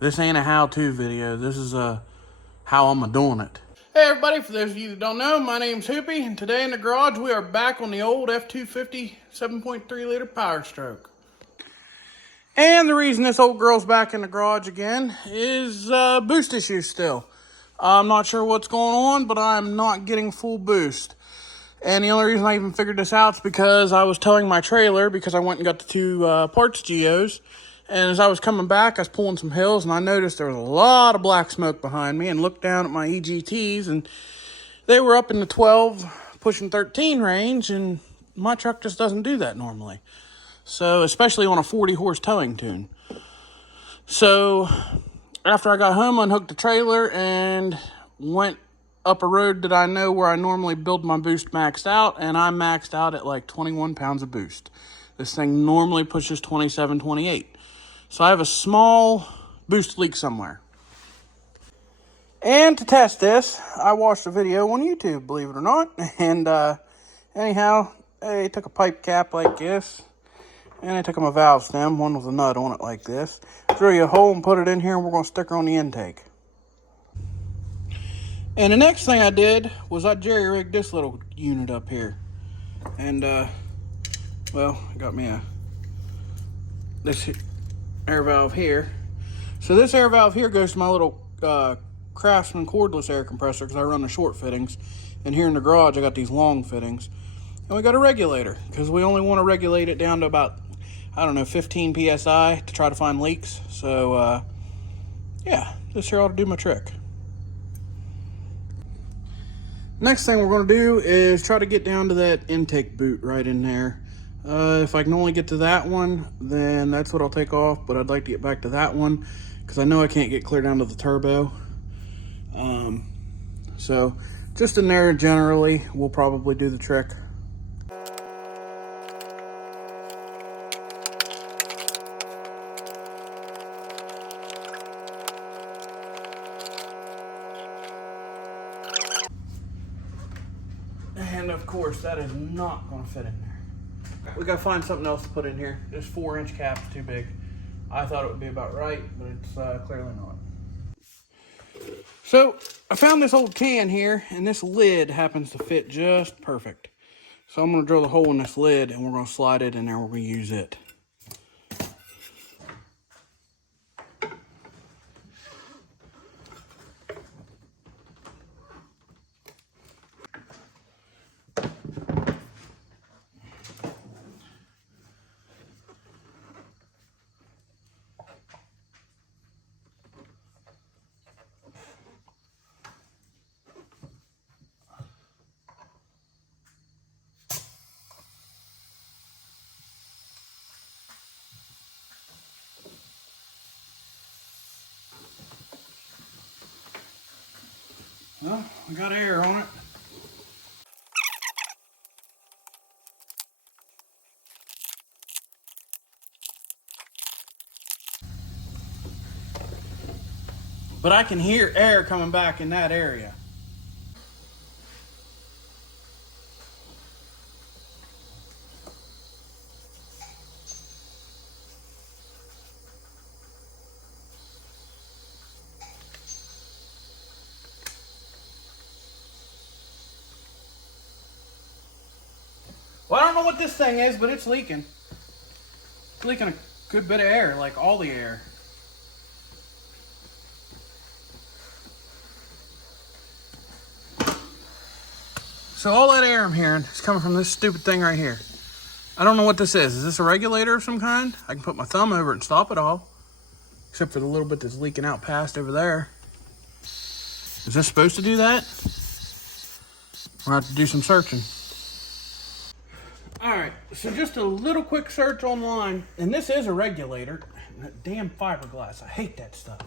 This ain't a how-to video. This is how I'm doing it. Hey everybody, for those of you that don't know, my name's Hoopy, and today in the garage we are back on the old F250 7.3 liter powerstroke. And the reason this old girl's back in the garage again is boost issues still. I'm not sure what's going on, but I'm not getting full boost. And the only reason I even figured this out is because I was towing my trailer because I went and got the two parts geos. And as I was coming back, I was pulling some hills and I noticed there was a lot of black smoke behind me and looked down at my EGTs and they were up in the 12, pushing 13 range, and my truck just doesn't do that normally. So, especially on a 40 horse towing tune. So, after I got home, I unhooked the trailer and went up a road that I know where I normally build my boost maxed out, and I maxed out at like 21 pounds of boost. This thing normally pushes 27, 28. So I have a small boost leak somewhere. And to test this, I watched a video on YouTube, believe it or not. And anyhow, I took a pipe cap like this, and I took them a valve stem, one with a nut on it like this. Drill you a hole and put it in here, and we're going to stick her on the intake. And the next thing I did was I jerry-rigged this little unit up here. And, well, I got me this air valve here. So this air valve here goes to my little Craftsman cordless air compressor because I run the short fittings. And here in the garage, I got these long fittings. And we got a regulator because we only want to regulate it down to about, I don't know, 15 PSI to try to find leaks. So, yeah, this here ought to do my trick. Next thing we're going to do is try to get down to that intake boot right in there. If I can only get to that one, then that's what I'll take off, but I'd like to get back to that one because I know I can't get clear down to the turbo. So just in there generally, we'll probably do the trick. And of course, that is not going to fit in there. We got to find something else to put in here. This 4-inch cap's too big. I thought it would be about right, but it's clearly not. So I found this old can here, and this lid happens to fit just perfect. So I'm going to drill the hole in this lid, and we're going to slide it in there. We're going to use it. Well, we got air on it. But I can hear air coming back in that area. Well, I don't know what this thing is, but it's leaking. It's leaking a good bit of air, like all the air. So all that air I'm hearing is coming from this stupid thing right here. I don't know what this is. Is this a regulator of some kind? I can put my thumb over it and stop it all. Except for the little bit that's leaking out past over there. Is this supposed to do that? We'll have to do some searching. Alright, so just a little quick search online. And this is a regulator. That damn fiberglass. I hate that stuff.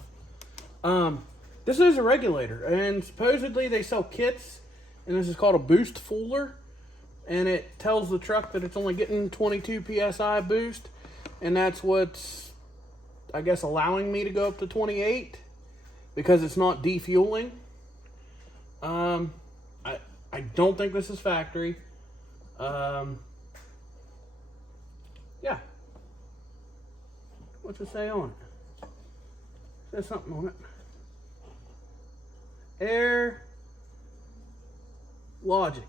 This is a regulator. And supposedly they sell kits. And this is called a boost fooler. And it tells the truck that it's only getting 22 PSI boost. And that's what's, I guess, allowing me to go up to 28. Because it's not defueling. I don't think this is factory. Yeah. What's it say on it? There's something on it. Air Logic.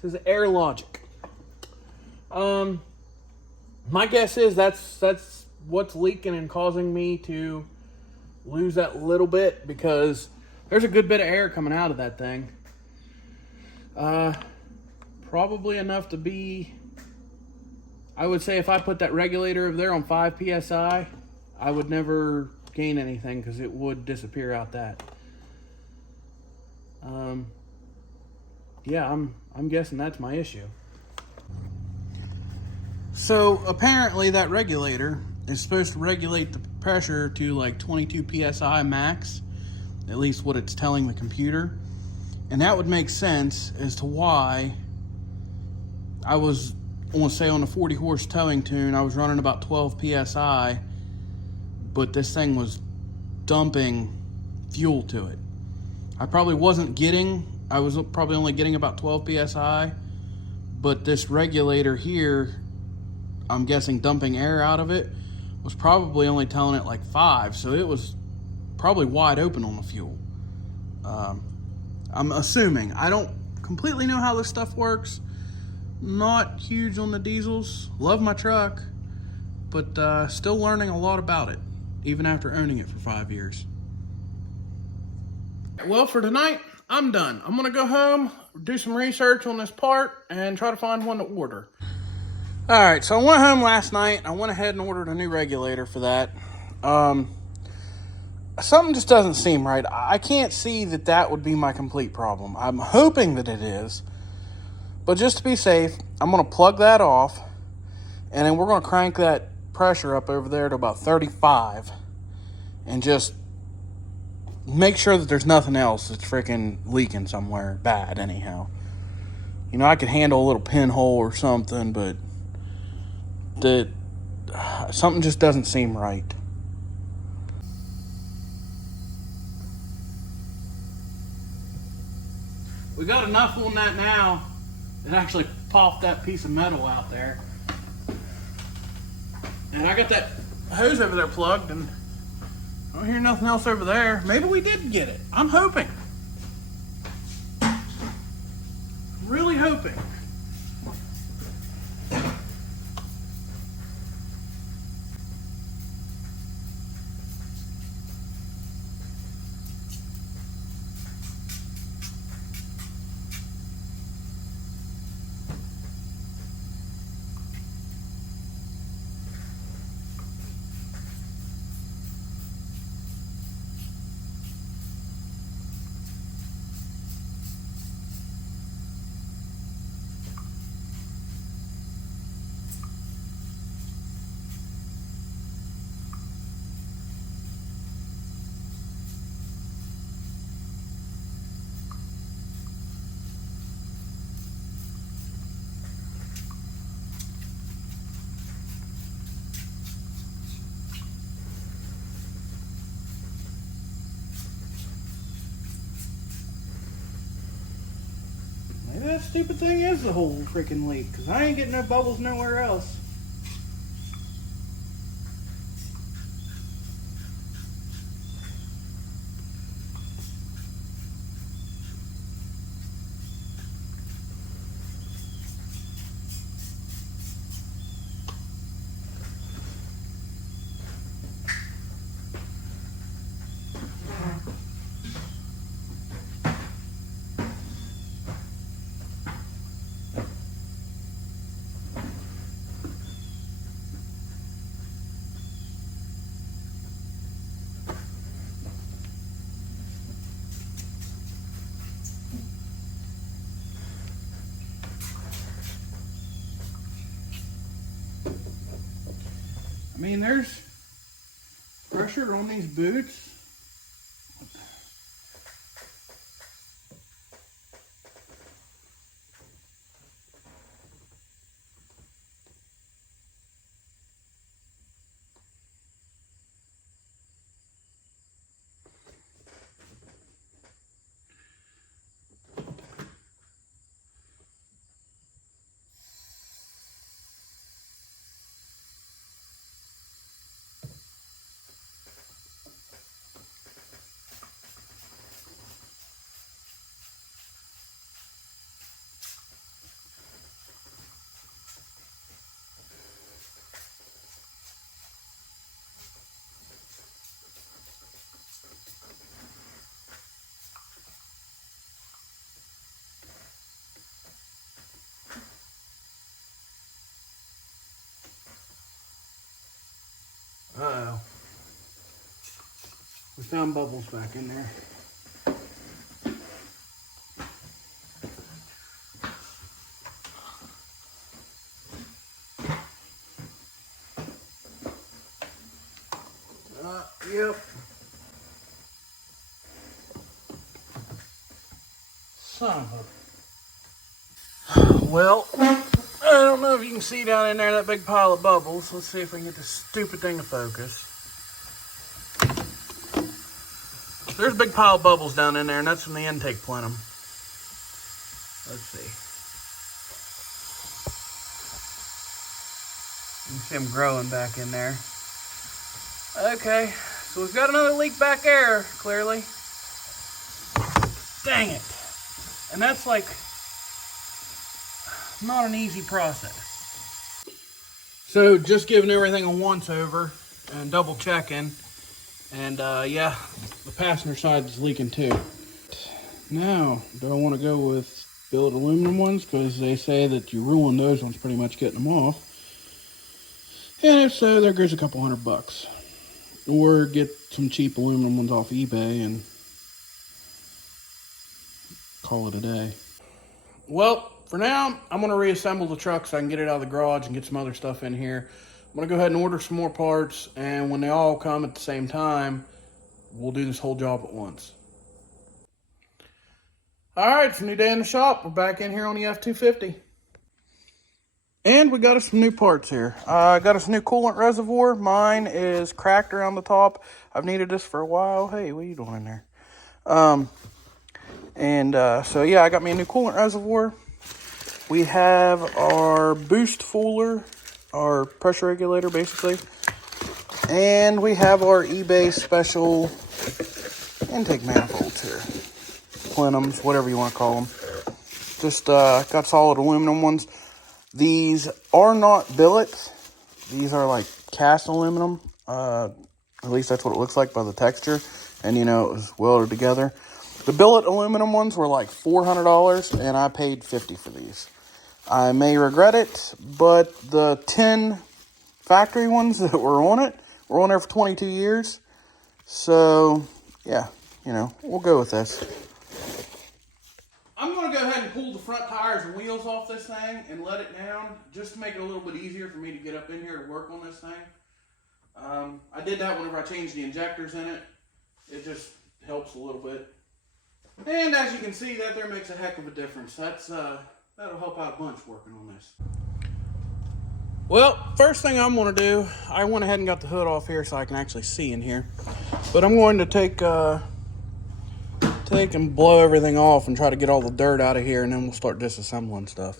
This is Air Logic. My guess is that's what's leaking and causing me to lose that little bit, because there's a good bit of air coming out of that thing. Probably enough to be, I would say if I put that regulator over there on 5 psi, I would never gain anything because it would disappear out that. Yeah, I'm guessing that's my issue. So apparently that regulator is supposed to regulate the pressure to like 22 psi max, at least what it's telling the computer. And that would make sense as to why I want to say on the 40 horse towing tune, I was running about 12 psi, but this thing was dumping fuel to it. I was probably only getting about 12 psi, but this regulator here, I'm guessing dumping air out of it, was probably only telling it like 5, so it was probably wide open on the fuel. I'm assuming. I don't completely know how this stuff works. Not huge on the diesels. Love my truck, but still learning a lot about it, even after owning it for 5 years. Well, for tonight, I'm done. I'm gonna go home, do some research on this part, and try to find one to order. All right, so I went home last night. I went ahead and ordered a new regulator for that. Something just doesn't seem right. I can't see that would be my complete problem. I'm hoping that it is, but just to be safe, I'm going to plug that off, and then we're going to crank that pressure up over there to about 35, and just make sure that there's nothing else that's freaking leaking somewhere bad anyhow. You know, I could handle a little pinhole or something, but something just doesn't seem right. We got enough on that now. It actually popped that piece of metal out there. And I got that hose over there plugged, and I don't hear nothing else over there. Maybe we did get it. I'm hoping. Really hoping. Maybe that stupid thing is the whole freaking leak, because I ain't getting no bubbles nowhere else. I mean, there's pressure on these boots. We found bubbles back in there. Yep. Son of a... Well, I don't know if you can see down in there that big pile of bubbles. Let's see if we can get this stupid thing to focus. There's a big pile of bubbles down in there, and that's from the intake plenum. Let's see. You can see them growing back in there. Okay, so we've got another leak back there, clearly. Dang it. And that's like not an easy process. So just giving everything a once over and double checking. And yeah, the passenger side is leaking too. Now, do I want to go with billet aluminum ones? Because they say that you ruin those ones pretty much getting them off. And if so, there goes a couple $100. Or get some cheap aluminum ones off eBay and call it a day. Well, for now, I'm going to reassemble the truck so I can get it out of the garage and get some other stuff in here. I'm going to go ahead and order some more parts, and when they all come at the same time, we'll do this whole job at once. All right, it's a new day in the shop. We're back in here on the F250. And we got us some new parts here. I got us a new coolant reservoir. Mine is cracked around the top. I've needed this for a while. Hey, what are you doing in there? So yeah, I got me a new coolant reservoir. We have our boost fooler, our pressure regulator basically. And we have our eBay special intake manifolds here. Plenums, whatever you want to call them. Just got solid aluminum ones. These are not billet. These are like cast aluminum. At least that's what it looks like by the texture. And you know, it was welded together. The billet aluminum ones were like $400, and I paid $50 for these. I may regret it, but the 10 factory ones that were on it were on there for 22 years. So, yeah, you know, we'll go with this. I'm going to go ahead and pull the front tires and wheels off this thing and let it down just to make it a little bit easier for me to get up in here to work on this thing. I did that whenever I changed the injectors in it. It just helps a little bit. And as you can see, that there makes a heck of a difference. That'll help out a bunch working on this. Well, first thing I'm going to do, I went ahead and got the hood off here so I can actually see in here. But I'm going to take and blow everything off and try to get all the dirt out of here, and then we'll start disassembling stuff.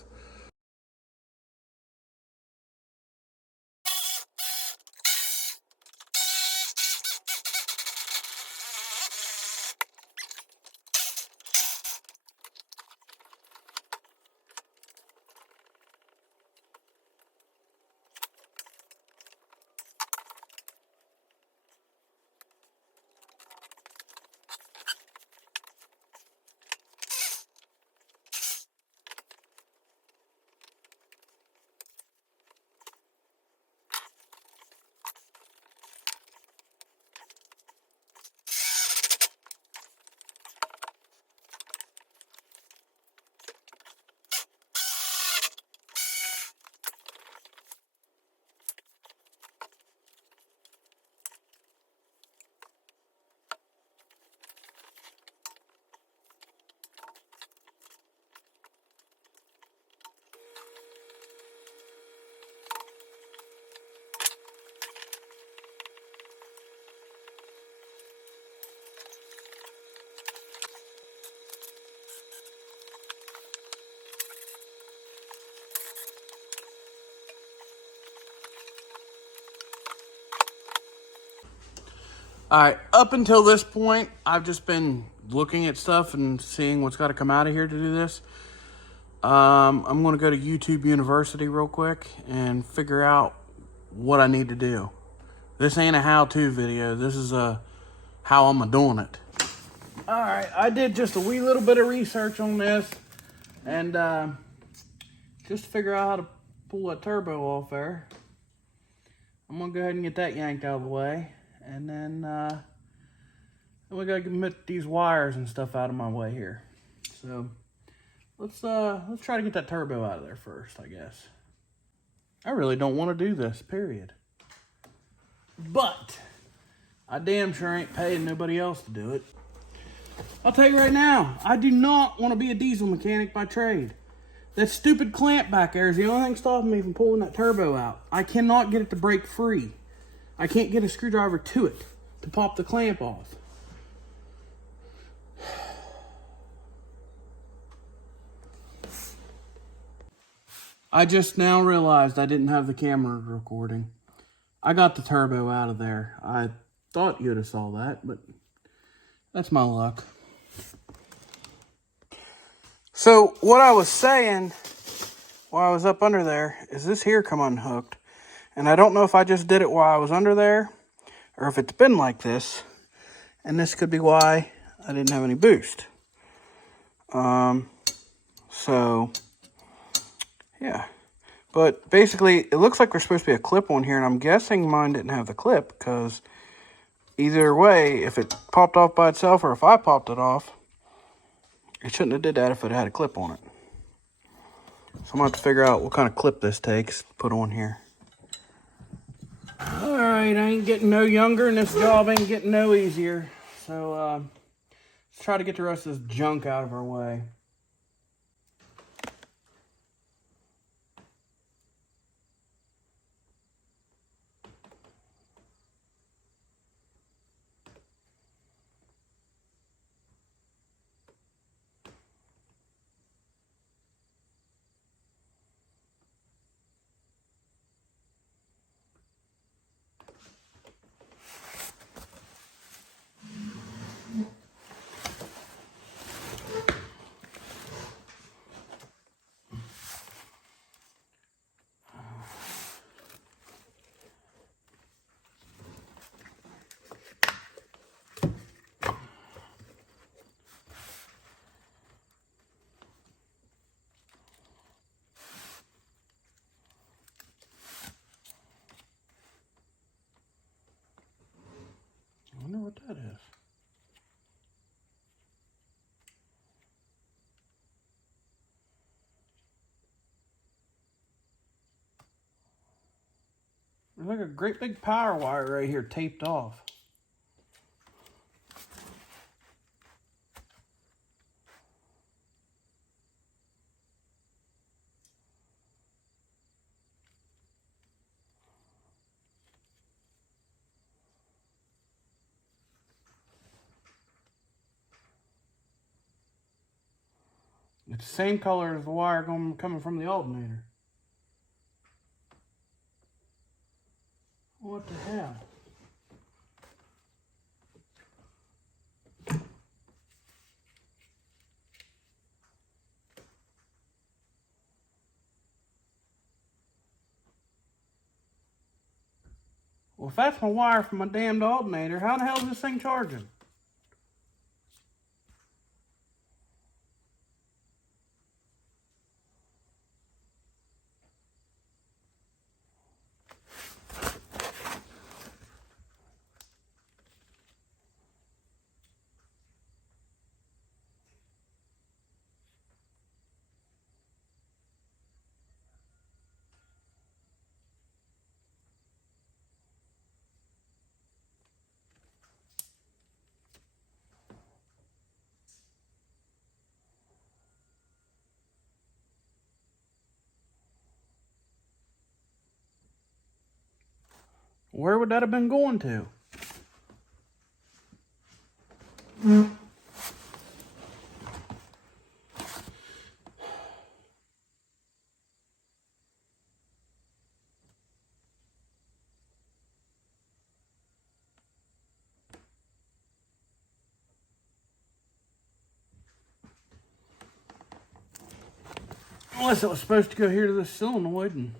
Alright, up until this point, I've just been looking at stuff and seeing what's got to come out of here to do this. I'm going to go to YouTube University real quick and figure out what I need to do. This ain't a how-to video. This is a how I'm doing it. Alright, I did just a wee little bit of research on this. And just to figure out how to pull that turbo off there. I'm going to go ahead and get that yanked out of the way. And then we gotta get these wires and stuff out of my way here. So let's try to get that turbo out of there first, I guess. I really don't want to do this, period. But I damn sure ain't paying nobody else to do it. I'll tell you right now, I do not want to be a diesel mechanic by trade. That stupid clamp back there is the only thing stopping me from pulling that turbo out. I cannot get it to break free. I can't get a screwdriver to it to pop the clamp off. I just now realized I didn't have the camera recording. I got the turbo out of there. I thought you'd have saw that, but that's my luck. So what I was saying while I was up under there is this here come unhooked. And I don't know if I just did it while I was under there or if it's been like this. And this could be why I didn't have any boost. So yeah. But basically, it looks like there's supposed to be a clip on here, and I'm guessing mine didn't have the clip, because either way, if it popped off by itself or if I popped it off, it shouldn't have did that if it had a clip on it. So I'm going to have to figure out what kind of clip this takes to put on here. Alright, I ain't getting no younger, and this job ain't getting no easier. So, let's try to get the rest of this junk out of our way. I wonder what that is. There's like a great big power wire right here taped off. It's the same color as the wire coming from the alternator. What the hell? Well, if that's my wire from my damned alternator, how the hell is this thing charging? Where would that have been going to? Unless it was supposed to go here to this solenoid and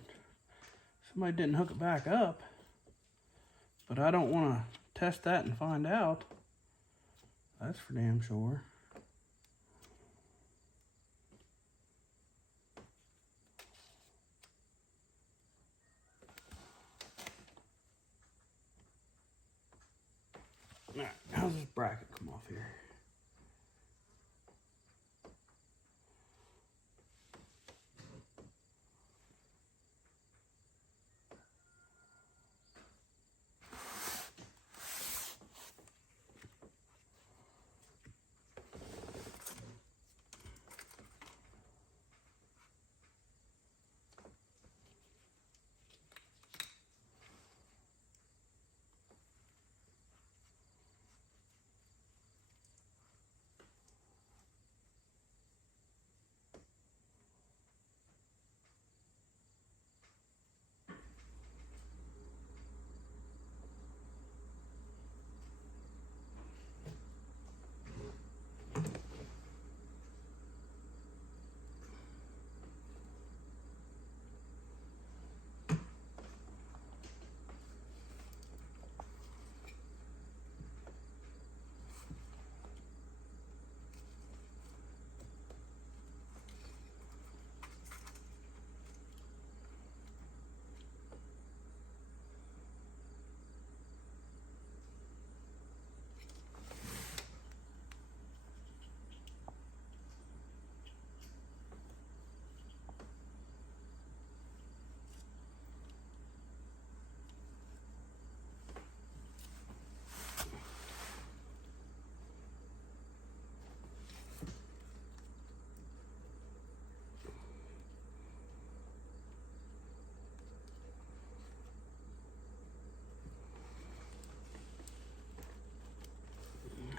somebody didn't hook it back up. But I don't want to test that and find out. That's for damn sure. Now, how's this bracket come off here?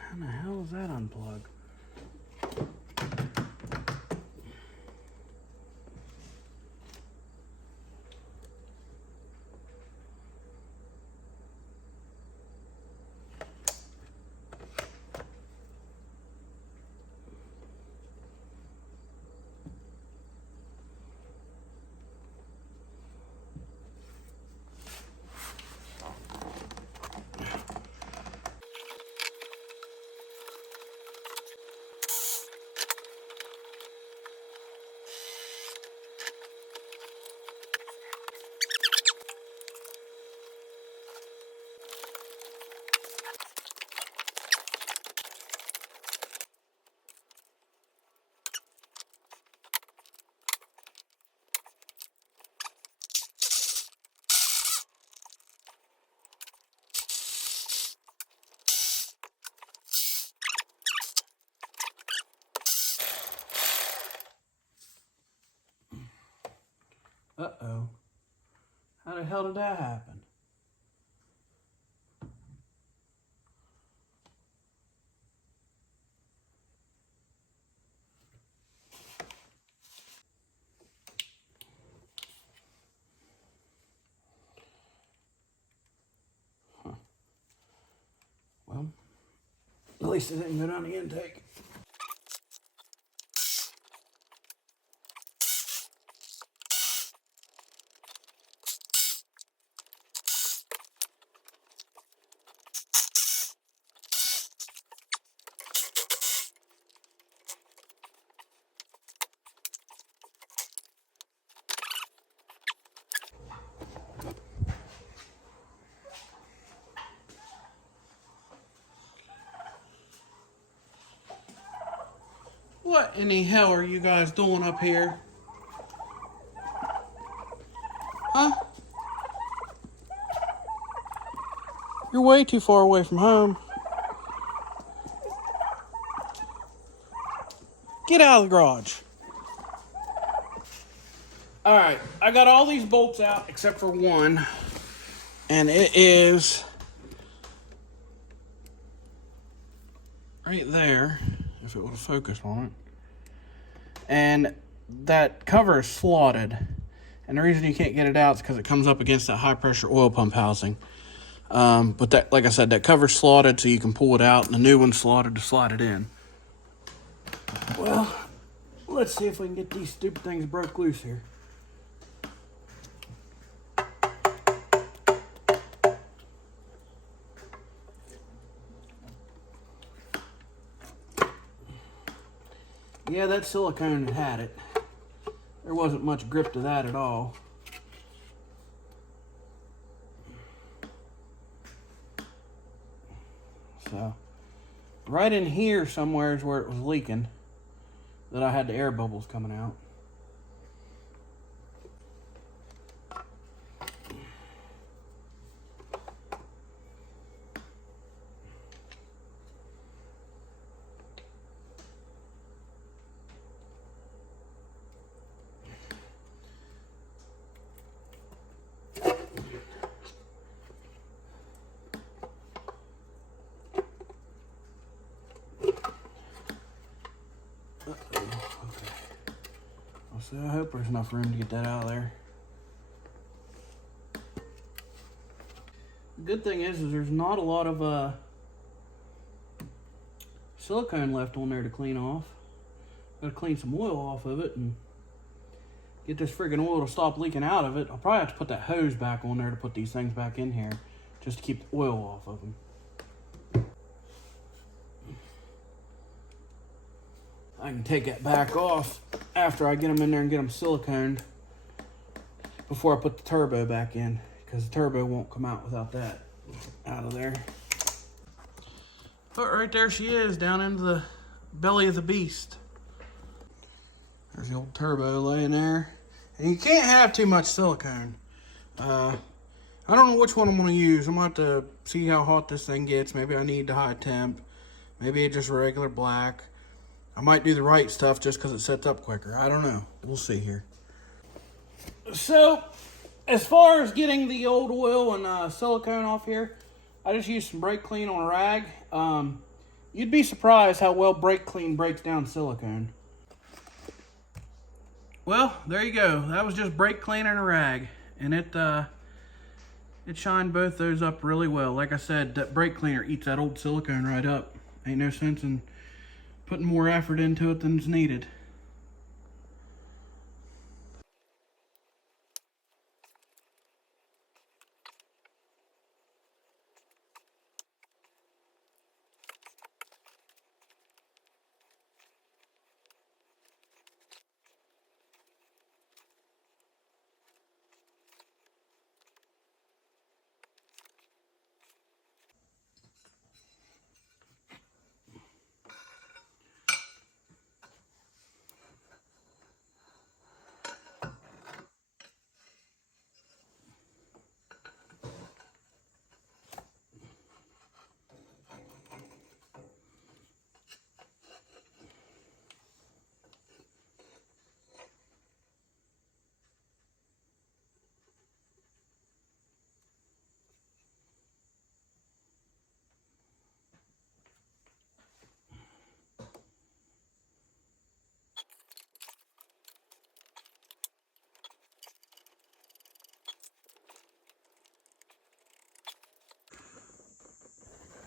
How the hell is that unplugged? Uh-oh. How the hell did that happen? Huh. Well, at least it didn't go down the intake. What in the hell are you guys doing up here? Huh? You're way too far away from home. Get out of the garage. Alright, I got all these bolts out except for one. And it is right there, if it would have focused on it. And that cover is slotted. And the reason you can't get it out is because it comes up against that high pressure oil pump housing. But that, like I said, that cover's slotted so you can pull it out, and the new one's slotted to slide it in. Well, let's see if we can get these stupid things broke loose here. Yeah, that silicone had it. There wasn't much grip to that at all. So right in here somewhere is where it was leaking, that I had the air bubbles coming out. So I hope there's enough room to get that out of there. The good thing is there's not a lot of silicone left on there to clean off. Gotta clean some oil off of it and get this friggin' oil to stop leaking out of it. I'll probably have to put that hose back on there to put these things back in here, just to keep the oil off of them. I can take that back off after I get them in there and get them siliconed before I put the turbo back in, because the turbo won't come out without that out of there. But right there she is, down into the belly of the beast. There's the old turbo laying there. And you can't have too much silicone. I don't know which one I'm going to use. I'm going to have to see how hot this thing gets. Maybe I need the high temp. Maybe just regular black. I might do the right stuff just because it sets up quicker. I don't know. We'll see here. So, as far as getting the old oil and silicone off here, I just used some brake clean on a rag. You'd be surprised how well brake clean breaks down silicone. Well, there you go. That was just brake clean and a rag. And it shined both those up really well. Like I said, that brake cleaner eats that old silicone right up. Ain't no sense in putting more effort into it than is needed.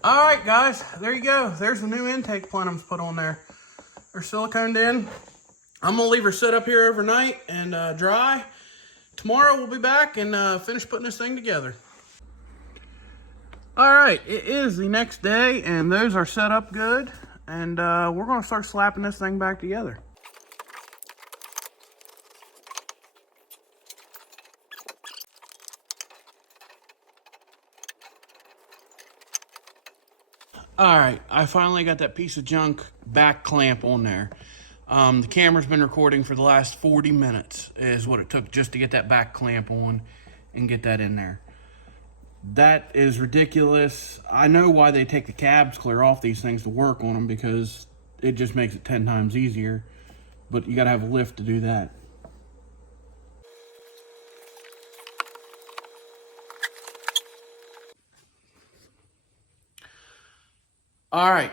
Alright guys, there you go. There's the new intake plenums put on there. They're siliconed in. I'm going to leave her sit up here overnight and dry. Tomorrow we'll be back and finish putting this thing together. Alright, it is the next day and those are set up good. And we're going to start slapping this thing back together. Alright, I finally got that piece of junk back clamp on there. The camera's been recording for the last 40 minutes is what it took just to get that back clamp on and get that in there. That is ridiculous. I know why they take the cabs clear off these things to work on them, because it just makes it 10 times easier. But you gotta have a lift to do that. Alright,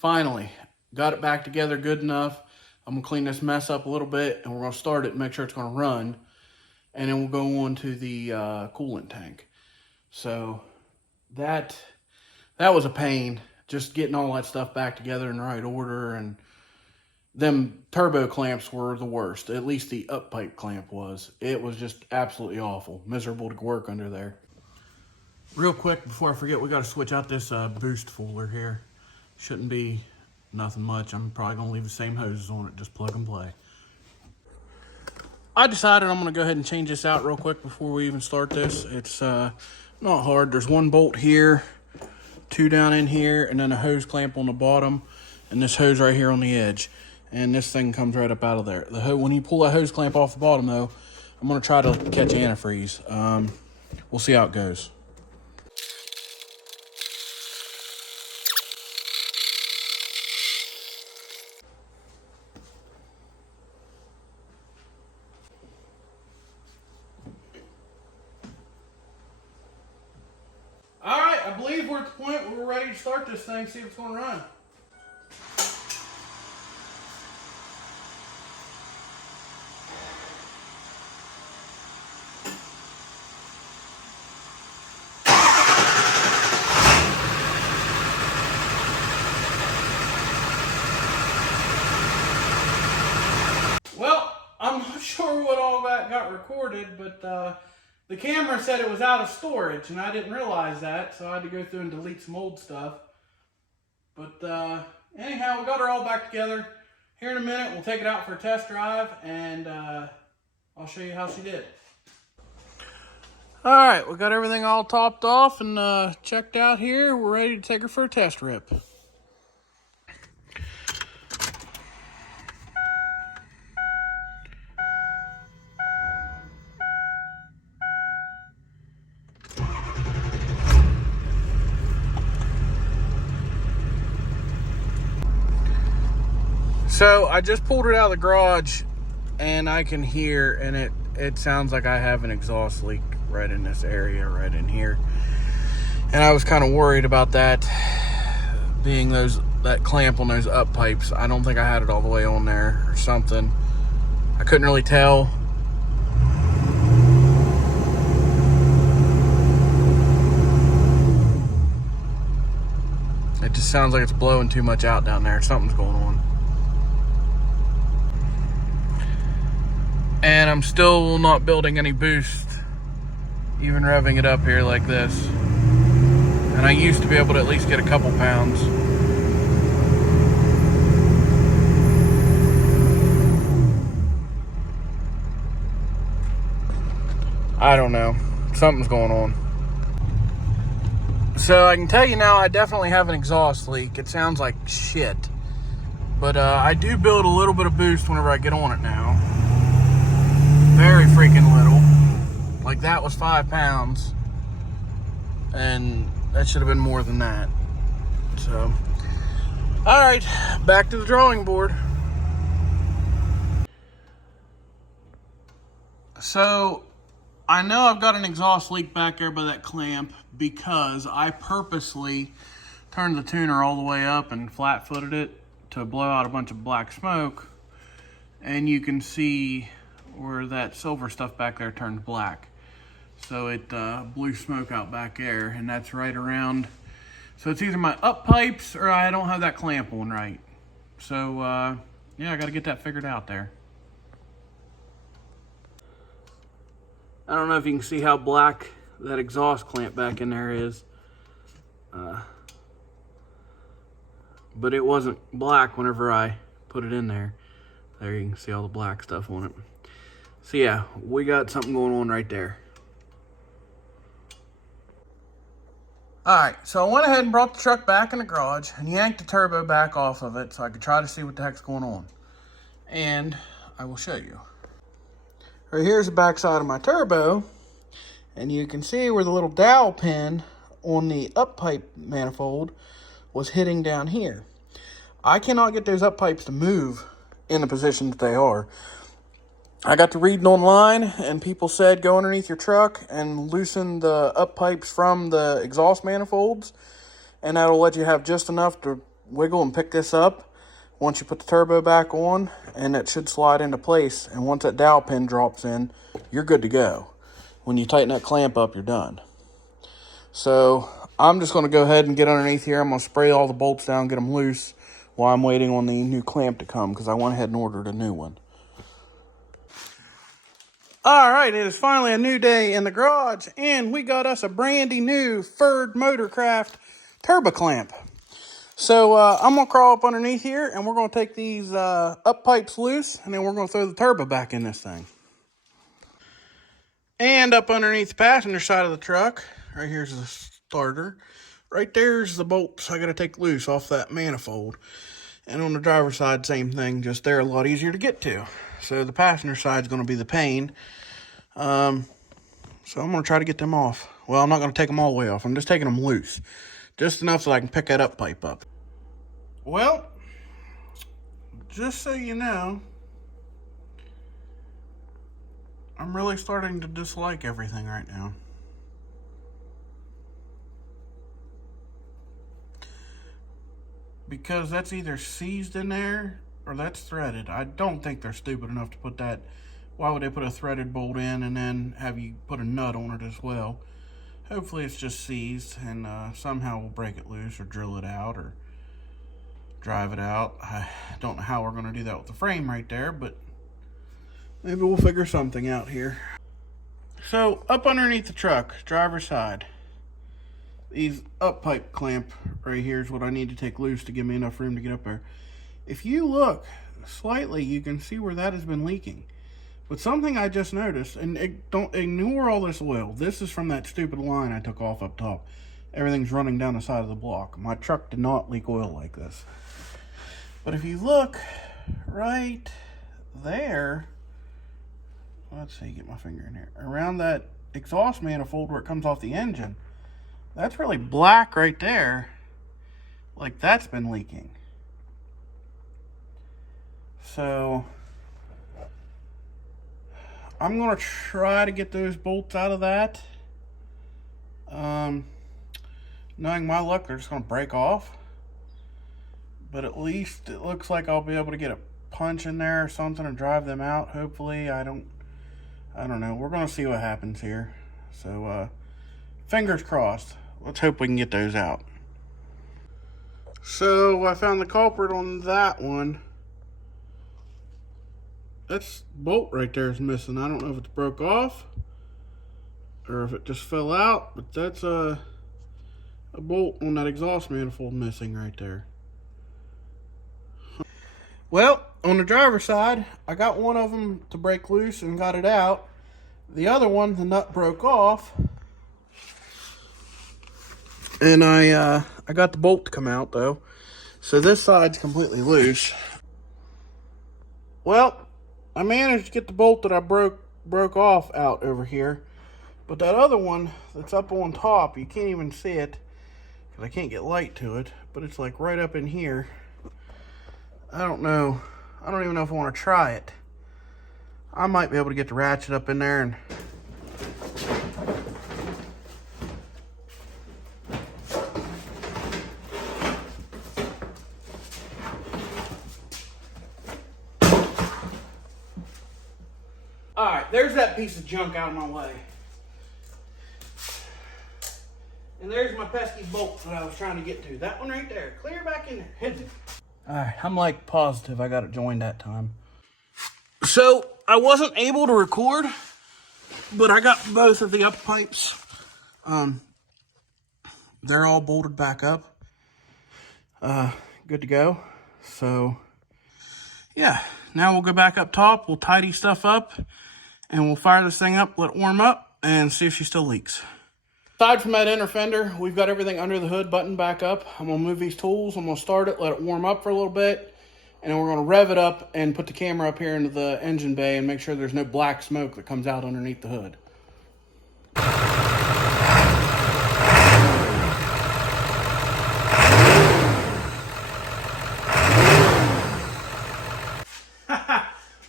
finally. Got it back together good enough. I'm going to clean this mess up a little bit, and we're going to start it and make sure it's going to run. And then we'll go on to the coolant tank. So that was a pain, just getting all that stuff back together in the right order. And them turbo clamps were the worst. At least the up pipe clamp was. It was just absolutely awful. Miserable to work under there. Real quick, before I forget, we got to switch out this boost fooler here. Shouldn't be nothing much. I'm probably going to leave the same hoses on it, just plug and play. I decided I'm going to go ahead and change this out real quick before we even start this. It's not hard. There's one bolt here two down in here, and then a hose clamp on the bottom, and this hose right here on the edge. And this thing comes right up out of there. When you pull that hose clamp off the bottom, though, I'm going to try to catch antifreeze. We'll see how it goes. All right, I believe we're at the point where we're ready to start this thing, see if it's going to run. Well, I'm not sure what all that got recorded, but the camera said it was out of storage, and I didn't realize that, so I had to go through and delete some old stuff. But anyhow, we got her all back together. Here in a minute, we'll take it out for a test drive, and I'll show you how she did. All right, we got everything all topped off and checked out here. We're ready to take her for a test rip. So I just pulled it out of the garage, and I can hear, and it sounds like I have an exhaust leak right in this area, right in here. And I was kind of worried about that being that clamp on those up pipes. I don't think I had it all the way on there or something. I couldn't really tell. It just sounds like it's blowing too much out down there. Something's going on. And I'm still not building any boost, even revving it up here like this. And I used to be able to at least get a couple pounds. I don't know. Something's going on. So I can tell you now, I definitely have an exhaust leak. It sounds like shit. But I do build a little bit of boost whenever I get on it now. Very freaking little. Like that was 5 pounds. And that should have been more than that. So, all right, back to the drawing board. So, I know I've got an exhaust leak back there by that clamp because I purposely turned the tuner all the way up and flat-footed it to blow out a bunch of black smoke. And you can see where that silver stuff back there turned black. So it blew smoke out back there, and that's right around. So it's either my up pipes or I don't have that clamp on right. So yeah, I got to get that figured out there. I don't know if you can see how black that exhaust clamp back in there is. But it wasn't black whenever I put it in there. There you can see all the black stuff on it. So yeah, we got something going on right there. Alright, so I went ahead and brought the truck back in the garage and yanked the turbo back off of it so I could try to see what the heck's going on. And I will show you. Right here's the back side of my turbo, and you can see where the little dowel pin on the up pipe manifold was hitting down here. I cannot get those up pipes to move in the position that they are. I got to reading online, and people said go underneath your truck and loosen the up pipes from the exhaust manifolds, and that'll let you have just enough to wiggle and pick this up once you put the turbo back on, and it should slide into place. And once that dowel pin drops in, you're good to go. When you tighten that clamp up, you're done. So I'm just going to go ahead and get underneath here. I'm going to spray all the bolts down, get them loose while I'm waiting on the new clamp to come, because I went ahead and ordered a new one. All right, it is finally a new day in the garage, and we got us a brandy new Ferd Motorcraft turbo clamp. So I'm going to crawl up underneath here, and we're going to take these up pipes loose, and then we're going to throw the turbo back in this thing. And up underneath the passenger side of the truck, right here's the starter, Right there's the bolts I gotta take loose off that manifold. And on the driver's side, same thing, just they're a lot easier to get to. So the passenger side's gonna be the pain. So I'm gonna try to get them off. Well, I'm not gonna take them all the way off. I'm just taking them loose. Just enough so I can pick that up pipe up. Well, just so you know, I'm really starting to dislike everything right now. Because that's either seized in there or that's threaded. I don't think they're stupid enough to put that. Why would they put a threaded bolt in and then have you put a nut on it as well? Hopefully it's just seized and somehow we'll break it loose or drill it out or drive it out. I don't know how we're going to do that with the frame right there, but maybe we'll figure something out here. So up underneath the truck, driver's side, these up pipe clamp right here is what I need to take loose to give me enough room to get up there. If you look slightly, you can see where that has been leaking. But something I just noticed, and don't ignore all this oil. This is from that stupid line I took off up top. Everything's running down the side of the block. My truck did not leak oil like this. But if you look right there, let's see, get my finger in here, around that exhaust manifold where it comes off the engine, that's really black right there. Like that's been leaking. So I'm going to try to get those bolts out of that. Knowing my luck, they're just going to break off. But at least it looks like I'll be able to get a punch in there or something and drive them out. Hopefully, I don't know. We're going to see what happens here. So, fingers crossed. Let's hope we can get those out. So, I found the culprit on that one. That bolt right there is missing. I don't know if it's broke off or if it just fell out, but that's a bolt on that exhaust manifold missing right there. Well, on the driver's side, I got one of them to break loose and got it out. The other one, the nut broke off, and I got the bolt to come out though. So this side's completely loose. Well, I managed to get the bolt that I broke off out over here, but that other one that's up on top, you can't even see it because I can't get light to it, but it's like right up in here. I don't know. I don't even know if I want to try it. I might be able to get the ratchet up in there and alright, there's that piece of junk out of my way. And there's my pesky bolt that I was trying to get to. That one right there. Clear back in there. Hidden. Alright, I'm like positive I got it joined that time. So, I wasn't able to record, but I got both of the up pipes. They're all bolted back up. Good to go. So, yeah. Now we'll go back up top, we'll tidy stuff up, and we'll fire this thing up, let it warm up, and see if she still leaks. Aside from that inner fender, we've got everything under the hood buttoned back up. I'm going to move these tools, I'm going to start it, let it warm up for a little bit, and then we're going to rev it up and put the camera up here into the engine bay and make sure there's no black smoke that comes out underneath the hood.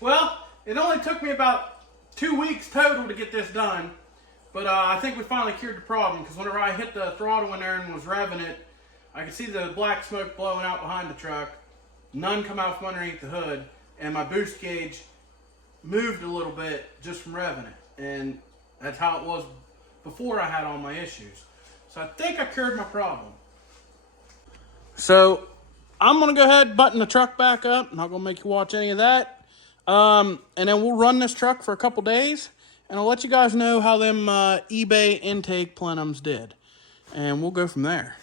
Well, it only took me about 2 weeks total to get this done, but I think we finally cured the problem, because whenever I hit the throttle in there and was revving it, I could see the black smoke blowing out behind the truck, none come out from underneath the hood, and my boost gauge moved a little bit just from revving it, and that's how it was before I had all my issues. So I think I cured my problem. So I'm going to go ahead and button the truck back up. I'm not going to make you watch any of that. And then we'll run this truck for a couple days, and I'll let you guys know how them eBay intake plenums did. And we'll go from there.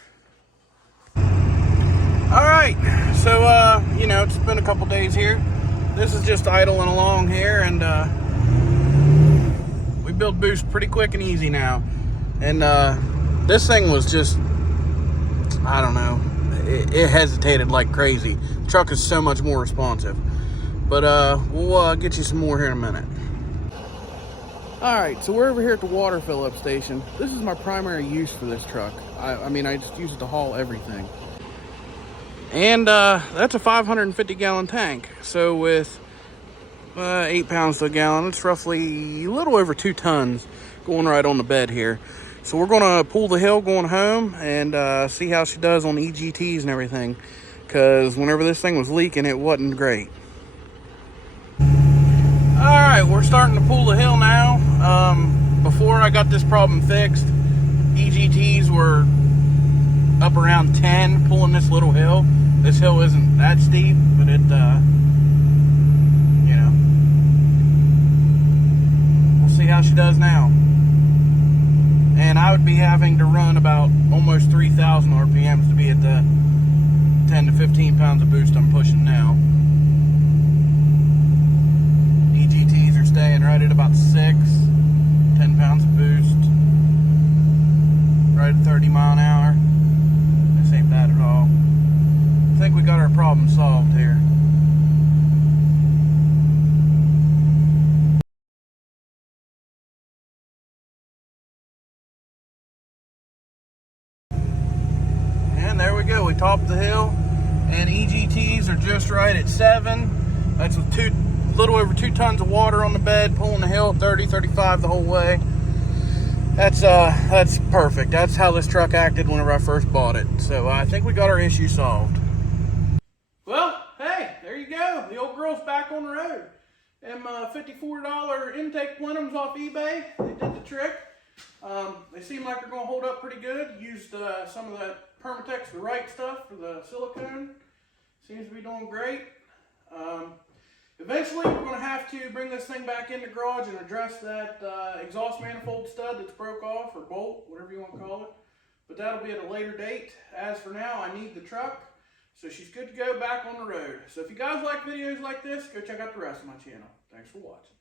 Alright, so, you know, it's been a couple days here. This is just idling along here, and we build boost pretty quick and easy now. And this thing was just I don't know, it hesitated like crazy. The truck is so much more responsive. But we'll get you some more here in a minute. Alright, so we're over here at the water fill-up station. This is my primary use for this truck. I mean, I just use it to haul everything. And that's a 550-gallon tank. So with 8 pounds to a gallon, it's roughly a little over 2 tons going right on the bed here. So we're going to pull the hill going home and see how she does on EGTs and everything. Because whenever this thing was leaking, it wasn't great. Alright, we're starting to pull the hill now. Before I got this problem fixed, EGTs were up around 10 pulling this little hill. This hill isn't that steep, but it, you know, we'll see how she does now. And I would be having to run about almost 3,000 RPMs to be at the 10 to 15 pounds of boost I'm pushing now. EGTs are staying right at about 6, 10 pounds of boost, right at 30 mile an hour. This ain't bad at all. I think we got our problem solved here. And there we go, we topped the hill, and EGTs are just right at 7. That's with little over 2 tons of water on the bed, pulling the hill 30, 35 the whole way. That's perfect. That's how this truck acted whenever I first bought it. So I think we got our issue solved. Well, hey, there you go. The old girl's back on the road. Them $54 intake plenums off eBay, they did the trick. They seem like they're going to hold up pretty good. Used some of the Permatex, the right stuff for the silicone. Seems to be doing great. Eventually, we're going to have to bring this thing back in the garage and address that exhaust manifold stud that's broke off, or bolt, whatever you want to call it. But that'll be at a later date. As for now, I need the truck, so she's good to go back on the road. So if you guys like videos like this, go check out the rest of my channel. Thanks for watching.